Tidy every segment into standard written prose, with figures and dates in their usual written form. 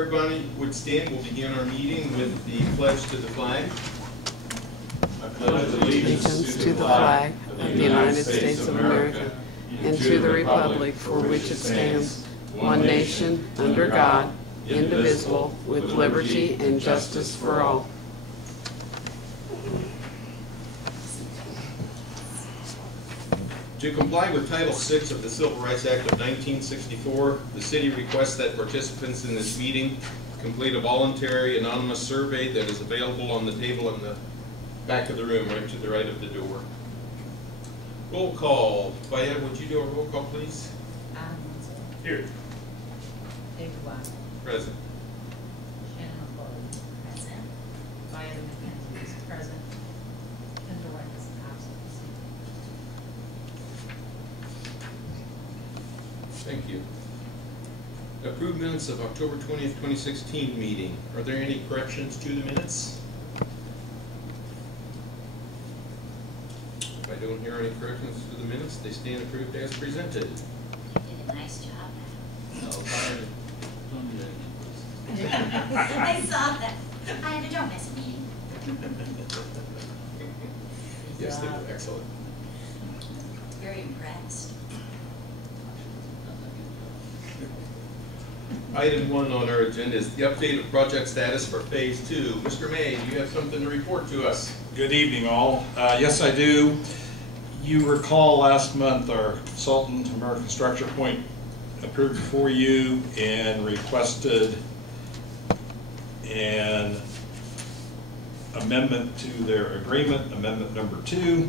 everybody would stand, we'll begin our meeting with the pledge to the flag. I pledge allegiance to the flag of the United States of America and to the republic for which it stands, one nation, under God, indivisible, with liberty and justice for all. To comply with Title VI of the Civil Rights Act of 1964, the city requests that participants in this meeting complete a voluntary anonymous survey that is available on the table in the back of the room, right to the right of the door. Roll call. Fayed, would you do a roll call, please? Here. David White. Present. Shannon McCoy. Present. Fayed McKenzie is present. Kendall White is absent. Thank you. Approved minutes of October 20th, 2016 meeting. Are there any corrections to the minutes? If I don't hear any corrections to the minutes, they stand approved as presented. You did a nice job. No, I saw that. I had a don't miss a meeting. yes, they were excellent. Very impressed. Item 1 on our agenda is the update of project status for Phase 2. Mr. May, do you have something to report to us? Good evening, all. Yes, I do. You recall last month our consultant, American Structure Point, approved for you and requested an amendment to their agreement, amendment number 2.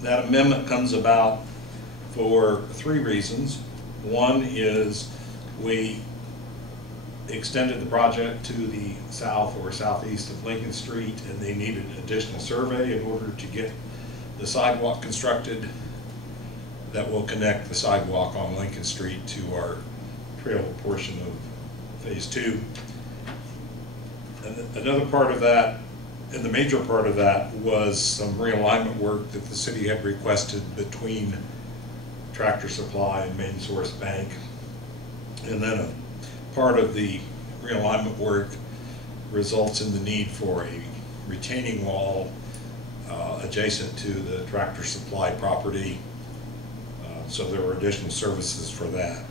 That amendment comes about for 3 reasons. One is we extended the project to the south or southeast of Lincoln Street, and they needed an additional survey in order to get the sidewalk constructed that will connect the sidewalk on Lincoln Street to our trail portion of Phase 2. And another part of that, and the major part of that, was some realignment work that the city had requested between Tractor Supply and Main Source Bank. And then a part of the realignment work results in the need for a retaining wall adjacent to the Tractor Supply property. So there were additional services for that.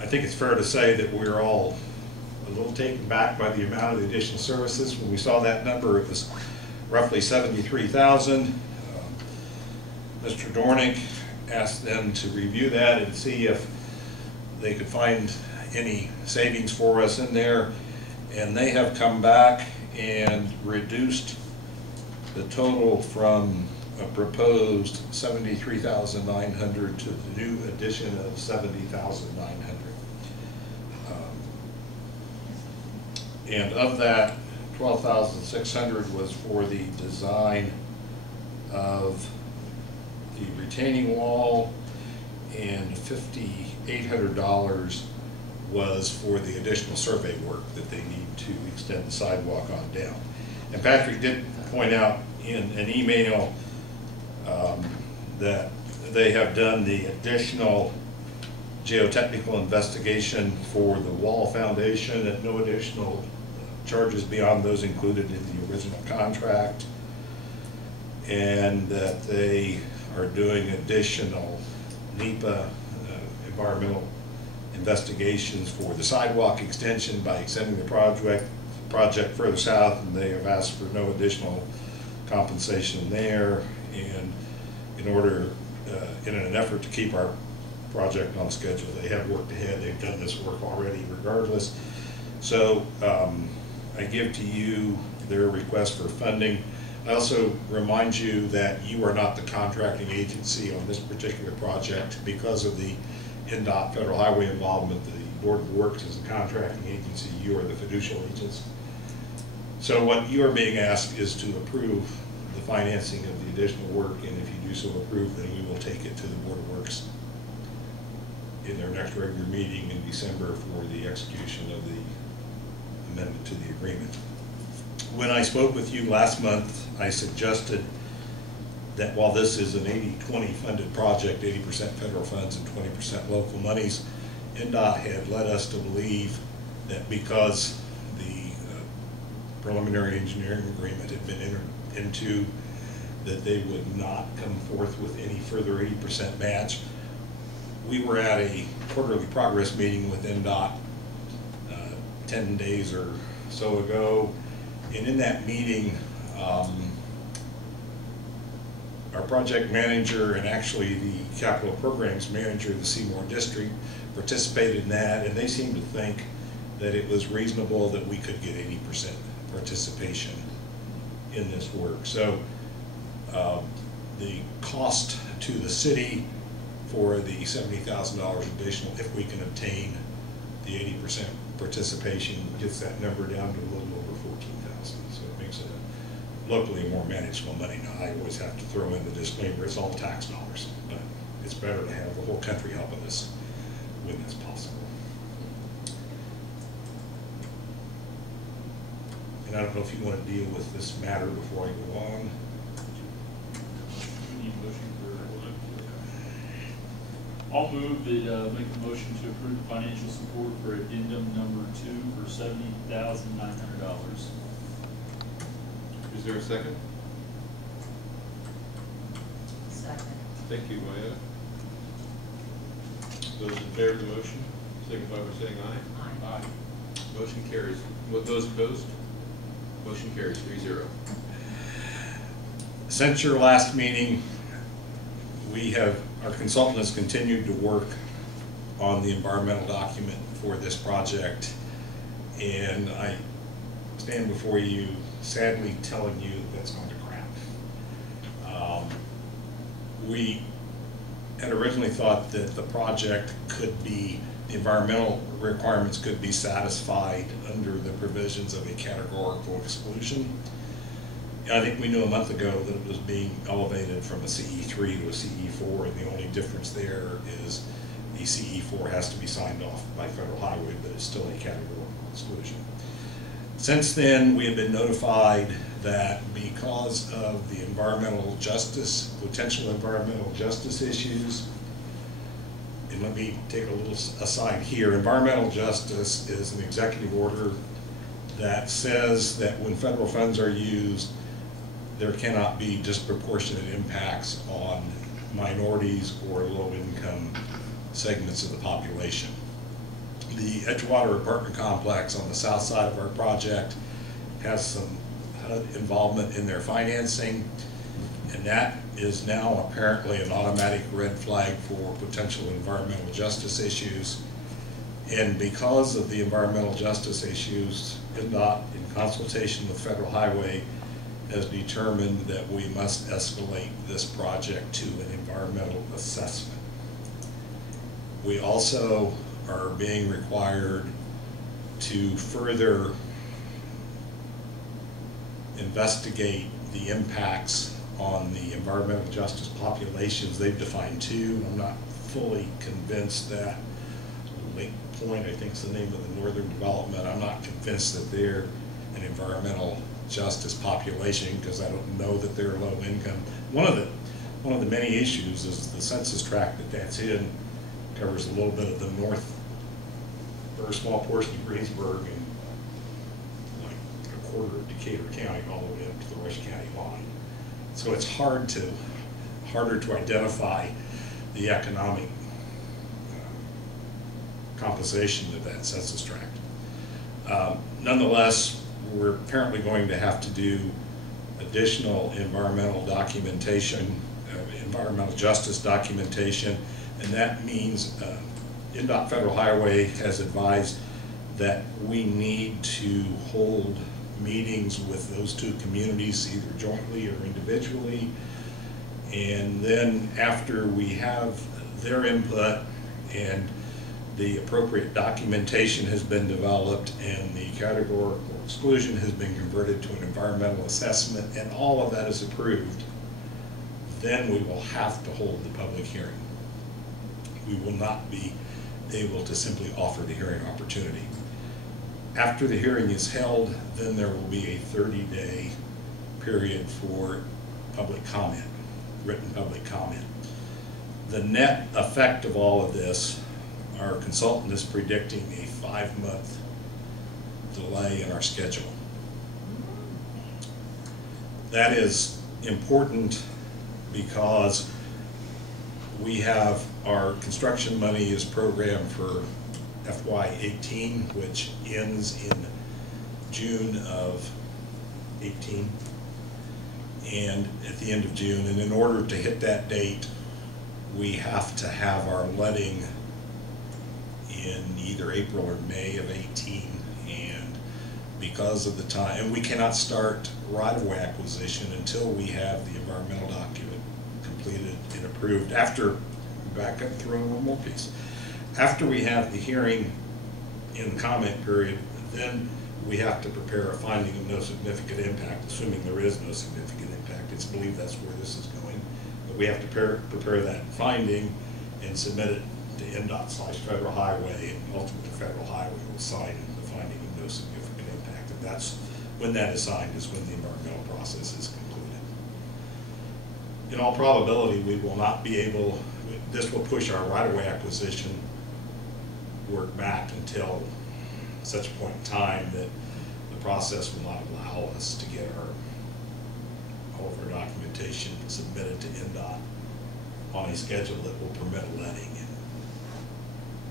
I think it's fair to say that we're all a little taken back by the amount of the additional services. When we saw that number, it was roughly $73,000. Mr. Dornick asked them to review that and see if they could find any savings for us in there, and they have come back and reduced the total from a proposed $73,900 to the new addition of $70,900. And of that, $12,600 was for the design of the retaining wall, and $5,800 was for the additional survey work that they need to extend the sidewalk on down. And Patrick did point out in an email that they have done the additional geotechnical investigation for the wall foundation at no additional charges beyond those included in the original contract, and that they are doing additional NEPA environmental investigations for the sidewalk extension by extending the project further south, and they have asked for no additional compensation there. And in order, in an effort to keep our project on schedule, they have worked ahead. They've done this work already regardless. So I give to you their request for funding. I also remind you that you are not the contracting agency on this particular project because of the NDOT Federal Highway involvement. The Board of Works is the contracting agency. You are the fiducial agents. So what you are being asked is to approve the financing of the additional work, and if you do so approve, then we will take it to the Board of Works in their next regular meeting in December for the execution of the amendment to the agreement. When I spoke with you last month, I suggested that while this is an 80-20 funded project, 80% federal funds and 20% local monies, NDOT had led us to believe that because the preliminary engineering agreement had been entered into, that they would not come forth with any further 80% match. We were at a quarterly progress meeting with NDOT 10 days or so ago, and in that meeting, our project manager and actually the capital programs manager of the Seymour District participated in that, and they seemed to think that it was reasonable that we could get 80% participation in this work. So the cost to the city for the $70,000 additional, if we can obtain the 80% participation, gets that number down to a little over $14,000. So it makes it locally more manageable money. Now, I always have to throw in the disclaimer, it's all tax dollars, but it's better to have the whole country helping us when that's possible. And I don't know if you want to deal with this matter before I go on. We need a motion for, I'll move that, make a motion to approve the financial support for addendum number 2 for $70,900. Is there a second? Second. Thank you, Maya. Those in favor of the motion, signify by saying aye. Aye. Motion carries. With those opposed, motion carries 3-0. Since your last meeting, our consultant has continued to work on the environmental document for this project, and I stand before you sadly telling you that's going to crap. We had originally thought that the project could be, the environmental requirements could be satisfied under the provisions of a categorical exclusion. I think we knew a month ago that it was being elevated from a CE3 to a CE4, and the only difference there is the CE4 has to be signed off by Federal Highway, but it's still a categorical exclusion. Since then, we have been notified that because of the environmental justice, potential environmental justice issues, and let me take a little aside here, environmental justice is an executive order that says that when federal funds are used, there cannot be disproportionate impacts on minorities or low-income segments of the population. The Edgewater apartment complex on the south side of our project has some involvement in their financing, and that is now apparently an automatic red flag for potential environmental justice issues. And because of the environmental justice issues, NDOT, in consultation with Federal Highway, has determined that we must escalate this project to an environmental assessment. We also are being required to further investigate the impacts on the environmental justice populations. They've defined 2. I'm not fully convinced that Lake Point, I think is the name of the northern development, I'm not convinced that they're an environmental justice population because I don't know that they're low income. One of the many issues is the census tract that's in covers a little bit of the north, very small portion of Greensburg and like a quarter of Decatur County all the way up to the Rush County line. So it's harder to identify the economic composition of that census tract. Nonetheless, we're apparently going to have to do additional environmental documentation, environmental justice documentation, and that means NDOT Federal Highway has advised that we need to hold meetings with those 2 communities, either jointly or individually, and then after we have their input and the appropriate documentation has been developed and the categorical exclusion has been converted to an environmental assessment and all of that is approved, then we will have to hold the public hearing. We will not be able to simply offer the hearing opportunity. After the hearing is held, then there will be a 30-day period for public comment, written public comment. The net effect of all of this, our consultant is predicting a 5-month delay in our schedule. That is important because we have our construction money is programmed for FY18, which ends in June of 18, and at the end of June. And in order to hit that date, we have to have our letting in either April or May of 18. And because of the time, and we cannot start right-of-way acquisition until we have the environmental document completed and approved. After, back up through one more piece. After we have the hearing in the comment period, then we have to prepare a finding of no significant impact, assuming there is no significant impact. It's believed that's where this is going. But we have to prepare that finding and submit it to NDOT/Federal Highway, and ultimately Federal Highway will sign the finding of no significant impact. And that's when that is signed, is when the environmental process is concluded. In all probability, we will not be able, this will push our right-of-way acquisition work back until such a point in time that the process will not allow us to get all of our documentation submitted to NDOT on a schedule that will permit a letting in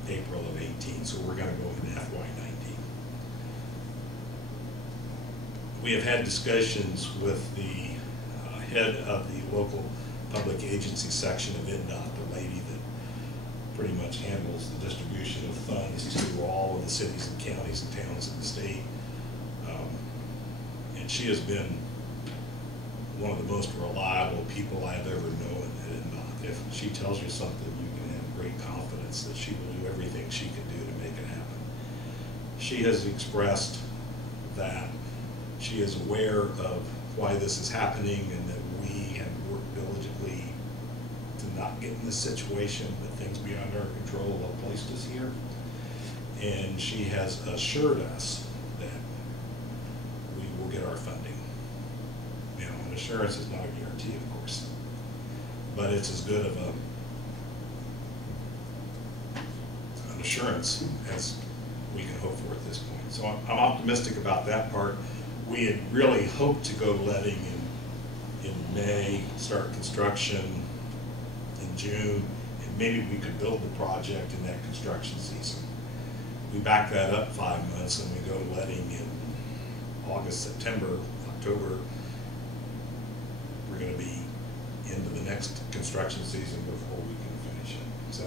April of 18. So we're going to go into FY19. We have had discussions with the head of the local public agency section of NDOT, the lady that pretty much handles the distribution of funds to all of the cities and counties and towns in the state. And she has been one of the most reliable people I have ever known at NDOT. If she tells you something, you can have great confidence that she will do everything she can do to make it happen. She has expressed that she is aware of why this is happening and that we have worked diligently to not get in this situation, but things beyond our control have placed us here. And she has assured us that we will get our funding. You know, an assurance is not a guarantee, of course, but it's as good of an assurance as we can hope for at this point. So I'm optimistic about that part. We had really hoped to go letting in May, start construction in June, and maybe we could build the project in that construction season. We back that up 5 months and we go letting in August, September, October. We're going to be into the next construction season before we can finish it. So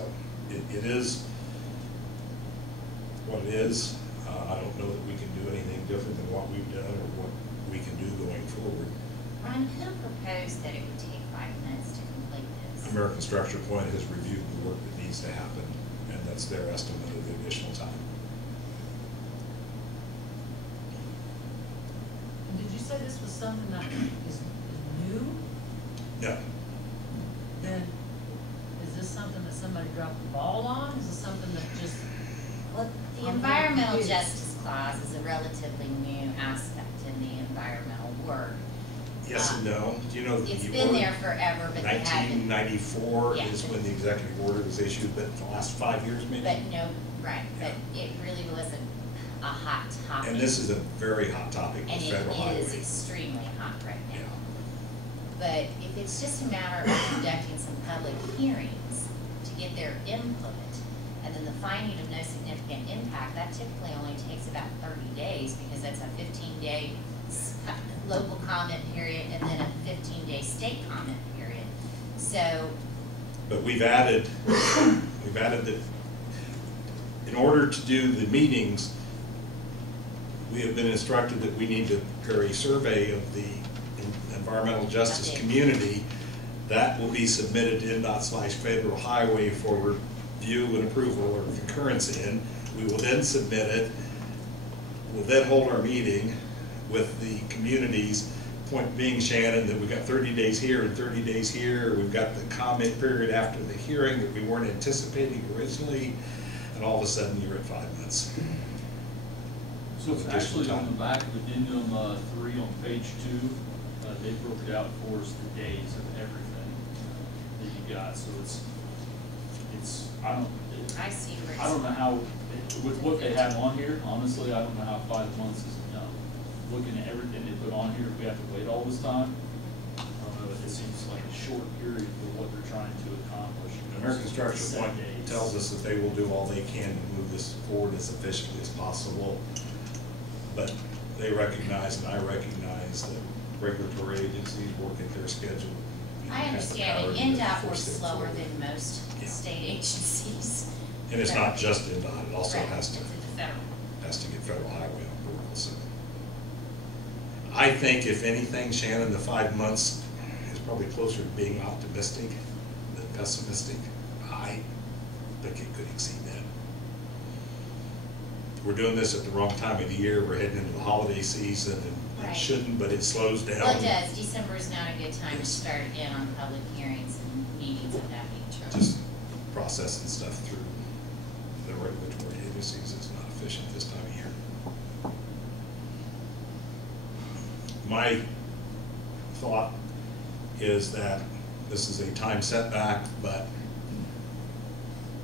it is what it is. I don't know that we can do anything different than what we've done or what we can do going forward. Ron, who proposed that it would take 5 minutes to complete this? American Structure Point has reviewed the work that needs to happen, and that's their estimate of the additional time. Did you say this was something that is new? Yeah. Then, is this something that somebody dropped the ball on? Is this something that just? Well, the I'm environmental confused. justice clause is a relatively new aspect in the environmental work. Yes and no. Do you know that It's the been order- there forever, but they haven't. 1994 Yeah. is when the executive order was issued, but the last 5 years maybe? But no, right, but it really wasn't a hot topic. And this is a very hot topic And with it federal is highways. extremely hot right Yeah. now. But if it's just a matter of conducting some public hearings to get their input, and then the finding of no significant impact, that typically only takes about 30 days because that's a 15-day local comment period and then a 15-day state comment period. So, But we've added that in order to do the meetings, we have been instructed that we need to prepare a survey of the environmental justice Okay. community. That will be submitted to NDOT/Federal Highway for review and approval or concurrence in. We will then submit it. We'll then hold our meeting with the communities. Point being, Shannon, that we've got 30 days here and 30 days here. We've got the comment period after the hearing that we weren't anticipating originally, and all of a sudden you're at 5 months. So it's actually on the back of addendum 3 on page 2, they broke it out for us the days of everything that you got, so it's I see where it's. I don't know how, with what they have on here, honestly, I don't know how 5 months is enough. Looking at everything they put on here, if we have to wait all this time, I don't know, it seems like a short period for what they're trying to accomplish. American Construction Set Point dates. tells us that they will do all they can to move this forward as efficiently as possible. But they recognize, and I recognize, that regulatory agencies work at their schedule. I understand, and NDOT works slower than most Yeah. state agencies. And it's not just NDOT, it also Right, has to, it's the federal. has to get federal highway approval, so. I think if anything, Shannon, the 5 months is probably closer to being optimistic than pessimistic. I think it could exceed that. We're doing this at the wrong time of the year, we're heading into the holiday season, and it Right. shouldn't, but it slows down. Well, it does, December is not a good time to start again on public hearings and meetings of that nature. Just processing stuff through the regulatory agencies is not efficient this time of year. My thought is that this is a time setback, but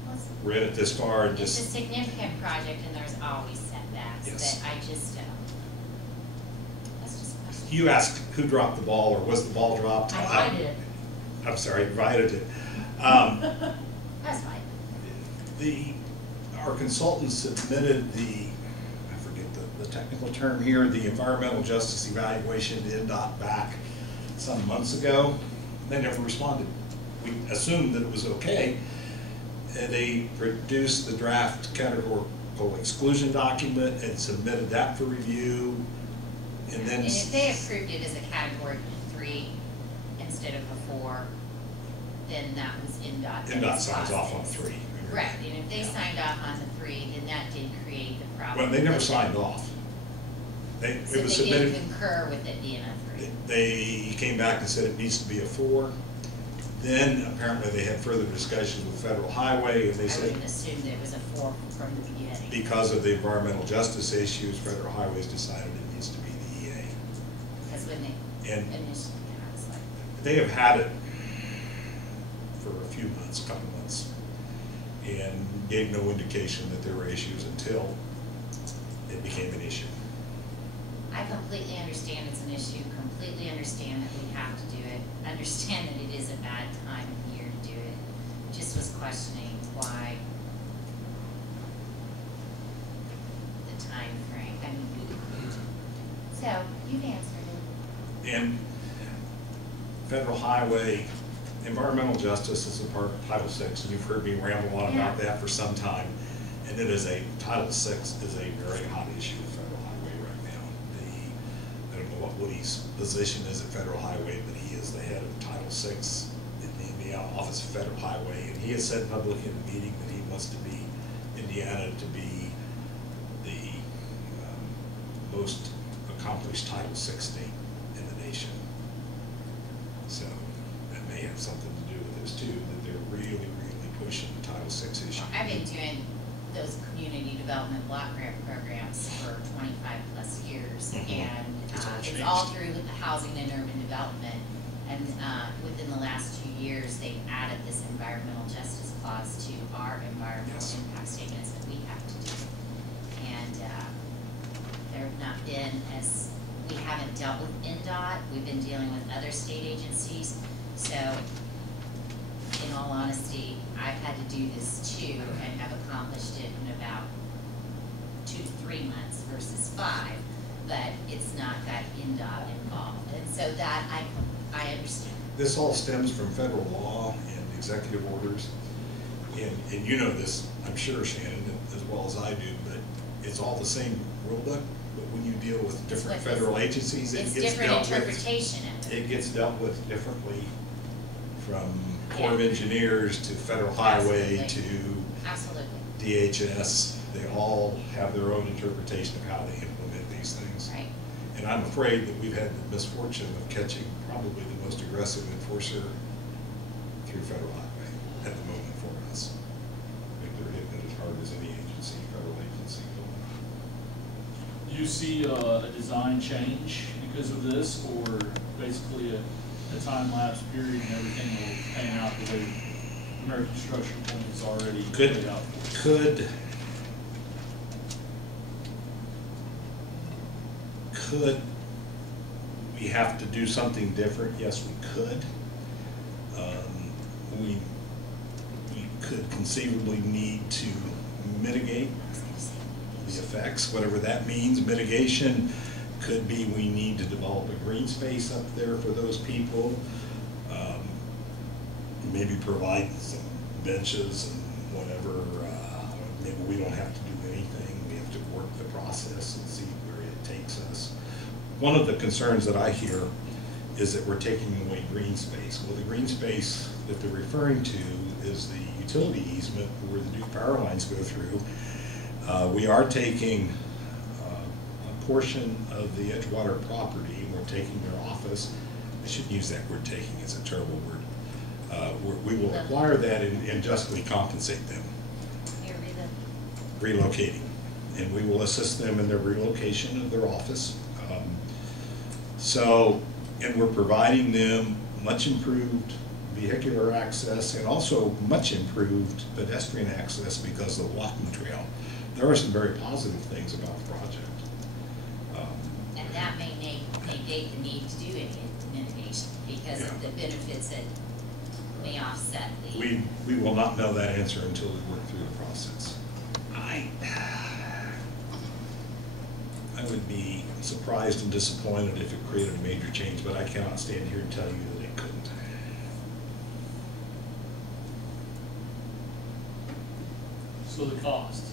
Well, it's- we're in it this far and It's a just, significant project and there's always setbacks, Yes. but I just, that's just a question. you asked who dropped the ball, or was the ball dropped? I did. I'm sorry, invited it. That's fine. Our consultant submitted I forget the technical term here, the environmental justice evaluation to NDOT back some months ago. They never responded. We assumed that it was okay. And they produced the draft categorical exclusion document and submitted that for review. And then. And if they approved it as a category 3 instead of a 4, then that was NDOT. NDOT signs off on 3. Right, and if they signed off on the 3, then that did create the problem. Well, they never signed off. So It was they submitted. didn't concur with it being a 3. They came back and said it needs to be a 4. Then apparently they had further discussions with Federal Highway, and they I said wouldn't assume that it was a 4 from the beginning. because of the environmental justice issues, Federal Highways decided it needs to be the EA. Because when they And initially, yeah, it's like, they have had it for a few months, a couple months, and gave no indication that there were issues until it became an issue. I completely understand it's an issue, completely understand that we have to do it, understand that it is a bad time of year to do it. Just was questioning why the time frame. I mean, so you've answered it. And Federal Highway, environmental justice is a part of Title VI, and you've heard me ramble on about Yeah. that for some time. And it is Title VI is a very hot issue with Federal Highway right now. I don't know what Woody's position is at Federal Highway, but he is the head of Title VI in the Indiana Office of Federal Highway. And he has said publicly in the meeting that he wants to be, Indiana to be the most accomplished Title VI state in the nation. So that may have something to do with this too, that they're really, really pushing the Title VI issue. I've been doing those community development block grant programs for 25 plus years, Mhm. and It's all it's all changed. through the housing and urban development. And within the last 2 years, they've added this environmental justice clause to our environmental Yes. impact statements that we have to do. And there have not been we haven't dealt with NDOT, we've been dealing with other state agencies. So in all honesty, I've had to do this too and have accomplished it in about 2 to 3 months versus 5, but it's not got NDOT involved. And so that I understand. This all stems from federal law and executive orders. And you know this, I'm sure, Shannon, as well as I do, but it's all the same rule book. But when you deal with different It's what federal agencies, it It's gets different dealt with. interpretation of it. It gets dealt with differently, from Corps of Engineers to Federal Highway Absolutely. to Absolutely, DHS. They all have their own interpretation of how they implement these things. right. And I'm afraid that we've had the misfortune of catching probably the most aggressive enforcer through Federal Highway at the moment for us. I think they're hitting it as hard as any agency, federal agency. Do you see a design change because of this, or basically a time lapse period and everything will pan out the way American Construction Point is already Could- laid out for us. Could we have to do something different? Yes, we could. We could conceivably need to mitigate the effects, whatever that means. Mitigation could be we need to develop a green space up there for those people. Maybe provide some benches and whatever. Maybe we don't have to do anything. We have to work the process and see where it takes us. One of the concerns that I hear is that we're taking away green space. Well, the green space that they're referring to is the utility easement where the new power lines go through. We are taking a portion of the Edgewater property, and we're taking their office. I shouldn't use that word taking, it's a terrible word. We will acquire that and justly compensate them. Here, Relocating. And we will assist them in their relocation of their office. And we're providing them much improved vehicular access and also much improved pedestrian access because of the walking trail. There are some very positive things about the project. and that may negate the need to do any mitigation because of the benefits that may offset the. We will not know that answer until we work through the process. I would be surprised and disappointed if it created a major change, but I cannot stand here and tell you that it couldn't. So the cost.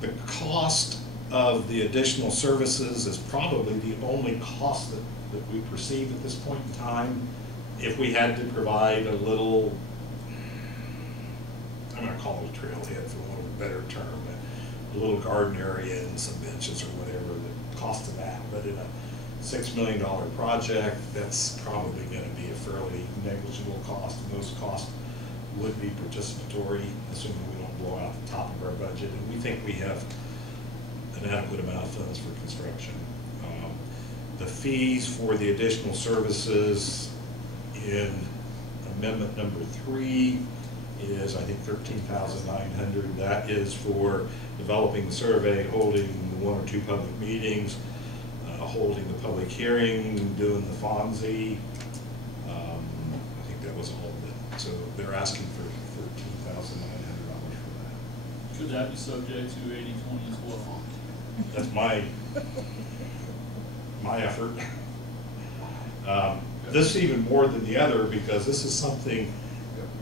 The cost of the additional services is probably the only cost that we perceive at this point in time. If we had to provide a little, I'm gonna call it a trailhead for want of a better term, but a little garden area and some benches or whatever, the cost of that. But in a $6 million project, that's probably gonna be a fairly negligible cost, and those costs would be participatory, assuming we don't blow out the top of our budget. And we think we have an adequate amount of funds for construction. The fees for the additional services in amendment number 3 is, I think, $13,900. That is for developing the survey, holding 1 or 2 public meetings, holding the public hearing, doing the FONSI. I think that was all of it. So they're asking for $13,900 for that. Could that be subject to 80/20 as well? That's my effort. This is even more than the other because this is something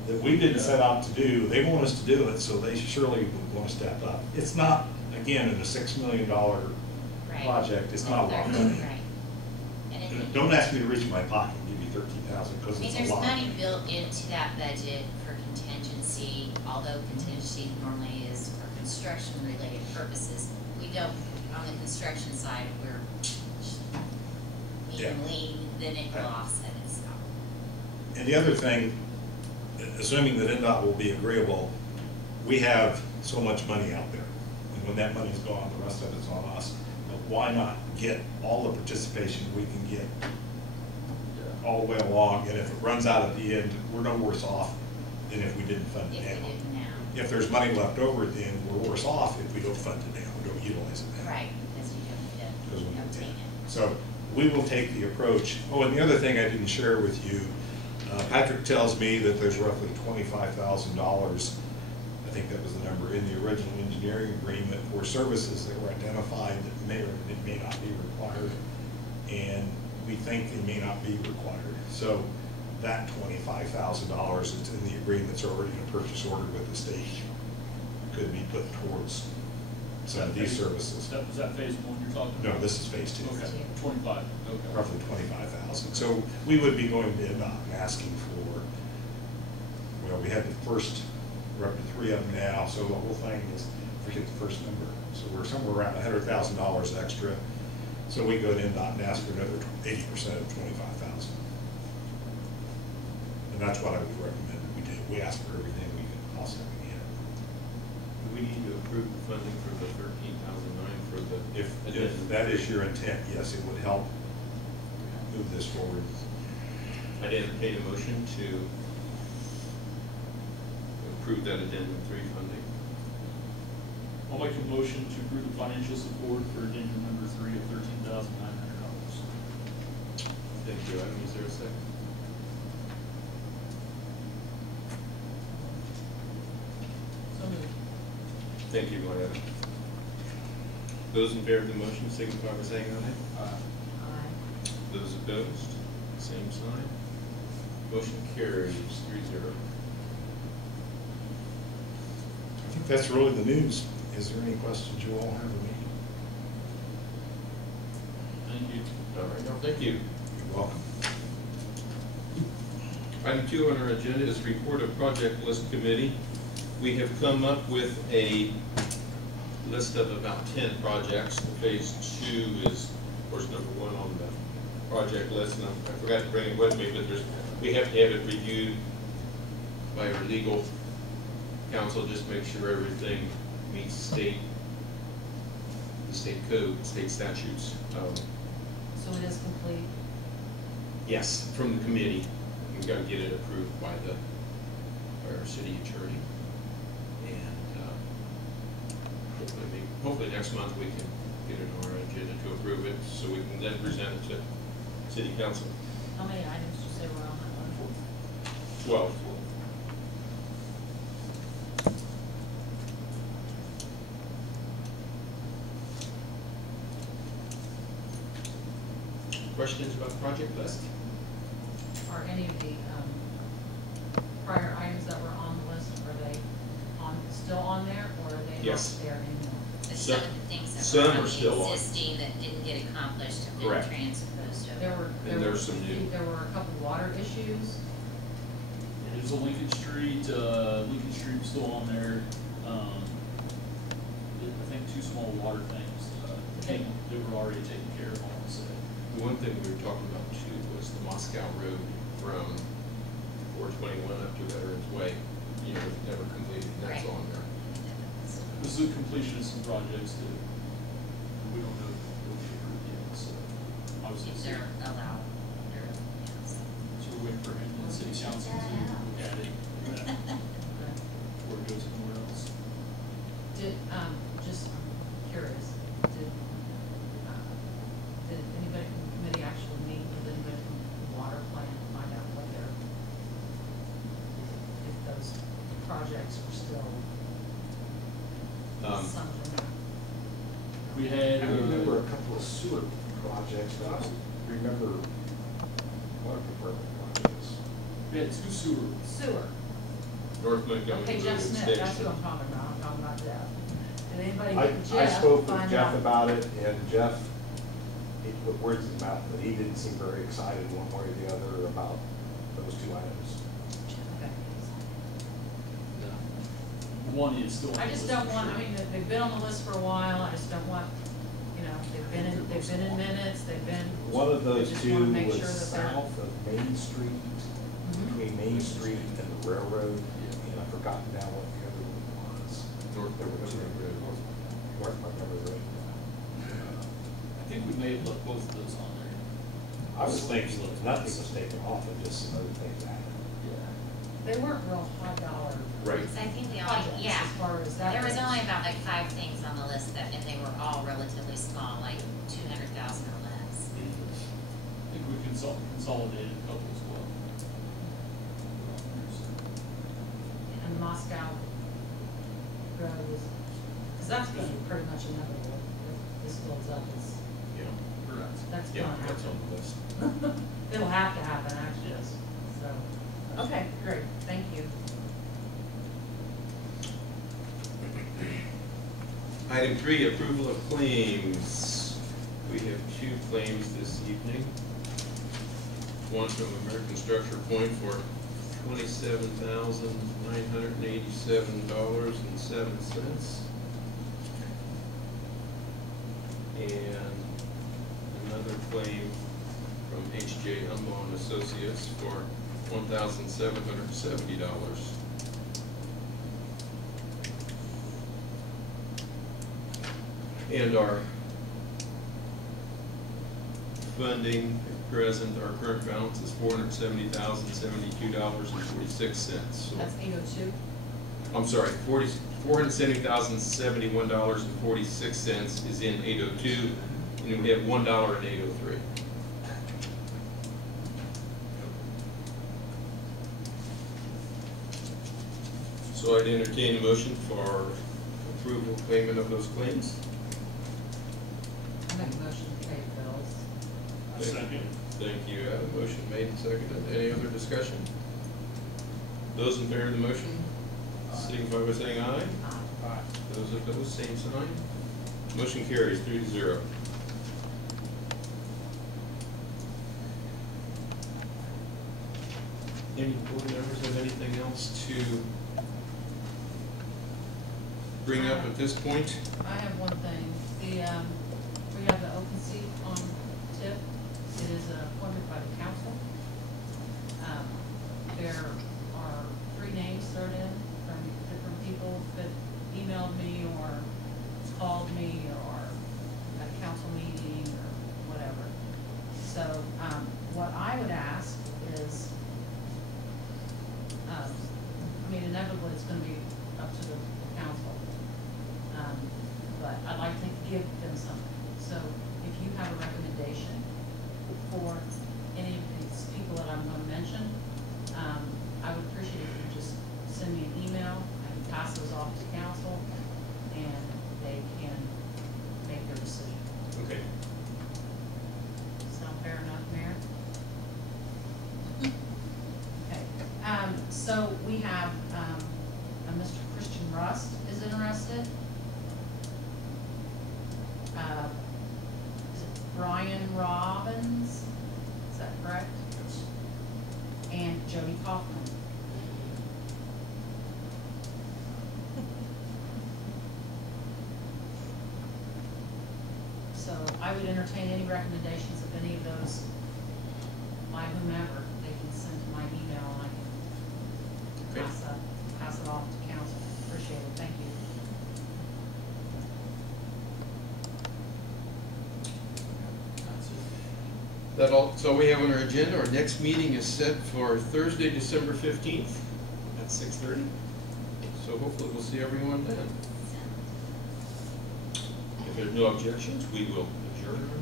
that we didn't set out to do. They want us to do it, so they surely would want to step up. It's not, again, in a $6 million project, it's not a lot of money. Right. And it, Don't ask me to reach in my pocket and give you $13,000 because I mean, it's a there's lot. money built into that budget for contingency, although contingency normally is for construction-related purposes. We don't, on the construction side, we're Yeah. lean, then it will offset itself. And the other thing, assuming that NDOT will be agreeable, we have so much money out there. And when that money's gone, the rest of it's on us. But why not get all the participation we can get all the way along? And if it runs out at the end, we're no worse off than if we didn't fund it If we now. did now. If there's money left over at the end, we're worse off if we don't fund it now, we don't utilize it now. Right, because you Because we don't don't obtain take it. So we will take the approach. Oh, and the other thing I didn't share with you, Patrick tells me that there's roughly $25,000, I think that was the number, in the original engineering agreement for services that were identified that may or may not be required. And we think they may not be required. So that $25,000 that's in the agreement's already in a purchase order with the state could be put towards some of these services. Was that phase 1 you're talking about? No, this is phase 2. Okay, 25, okay. Roughly 25,000. So we would be going to NDOT and asking for, well, we had the first, we're up to 3 of them now, so the whole thing is, forget the first number. So we're somewhere around $100,000 extra. So we go to NDOT and ask for another 80% of 25,000. And that's what I would recommend that we do. We ask for everything we can possibly get. Do we need to approve the funding for the $13,900 for the? If that is your intent, yes, it would help move this forward. I'd entertain a motion to approve that addendum 3 funding. I'll make a motion to approve the financial support for addendum number 3 of $13,900. Thank you, Adam. Is there a second? So moved. Thank you, Loretta. Those in favor of the motion signify by saying aye. Aye. Those opposed, same sign. Motion carries 3-0. I think that's really the news. Is there any questions you all have of me? Thank you. All right, no, thank you. You're welcome. Item 2 on our agenda is report of project list committee. We have come up with a list of about 10 projects. Phase 2 is, of course, number 1 on the project list, and I forgot to bring it with me, but we have to have it reviewed by our legal counsel, just to make sure everything meets the state code, state statutes. So it is complete? Yes, from the committee. We've got to get it approved by our city attorney. And hopefully next month we can get it on our agenda to approve it, so we can then present it to city council. How many items did you say were on that one? 12. Questions about the project list? Are any of the prior items that were on the list, are they still on there, or are they Yes. not there anymore? But Some- some of the things that some were are still on. existing that didn't get accomplished have been Correct. transposed over. And there's some new. There were a couple water issues. There's a Lincoln Street was still on there. I think 2 small water things, that were already taken care of, I want to say. The one thing we were talking about too was the Moscow Road from 421 up to Veterans Way. Never completed, and that's Right. on there. This is the completion of some projects that we don't know if will be approved yet, so obviously. If they're allowed, they're, yes. So we're waiting for him and the city council to look at it, before it goes anywhere else. Did, just curious, did anybody from the committee actually meet with anybody from the water plant to find out what if those projects were still something? We had, I remember a couple of sewer projects, but I don't remember water department projects. we had 2 sewer. Sewer. North Montgomery Okay, Road Jeff Smith, that's what Station. I'm talking about, I'm talking about Jeff. Did anybody I get Jeff? spoke with find Jeff out- about it, and Jeff, he put words in his mouth, but he didn't seem very excited one way or the other about those 2 items. Okay. One is still on the I just list don't for want, sure. I mean, they've been on the list for a while, I just don't want, they've been in minutes, they've been. One of those I just 2 wanna make was sure that they're- south of Main Street, between Main Street and the railroad, and I've forgotten now what the other one was. North Montgomery Road. North Montgomery Road. I think we may have left both of those on there. I was thinking nothing was taken off, and just some other things added. They weren't real high dollar Right. So I think we only, projects yeah. as far as that. There was goes. only about like 5 things on the list and they were all relatively small, like 200,000 or less. I think we consolidated a couple as well. And Moscow Road was, because that's gonna be pretty much inevitable if this builds up, Yeah. Correct. that's Yeah, gonna that's on happen. the list. It'll have to happen, actually, so, okay, great, thank you. Item 3, approval of claims. We have 2 claims this evening. One from American Structure Point for $27,987.07. And another claim from H.J. Humble and Associates for $1,770. And our funding at present, our current balance is $470,072.46. So That's 802? I'm sorry, $470,071.46 is in 802, and then we have $1 in 803. So I'd entertain a motion for approval of payment of those claims. I make a motion to pay the bills. Thank you. I have a motion made and seconded. Any other discussion? Those in favor of the motion, signify by saying aye. Aye. Those opposed, same sign. Motion carries 3-0. Any board members have anything else to bring up at this point? I have one thing. We have the open seat on TIF. It is appointed by the council. There are 3 names thrown in from different people that emailed me or called me or at a council meeting or whatever. So, what I would ask is, I mean, inevitably it's gonna be up to the council. But I'd like to give them something. So if you have a recommendation for any of these people that I'm gonna mention, I would appreciate if you just send me an email. I can pass those off to council and they can make their decision. Okay. Sound fair enough, Mayor? Okay, so we have, a Mr. Christian Rust is interested. Is it Brian Robbins? Is that correct? Yes. And Jody Kaufman. So I would entertain any recommendations of any of those by whomever they can send to my email and I can Okay. pass it off to council. Appreciate it. Thank you. That's all we have on our agenda. Our next meeting is set for Thursday, December 15th at 6:30. So hopefully we'll see everyone then. If there's no objections, we will adjourn our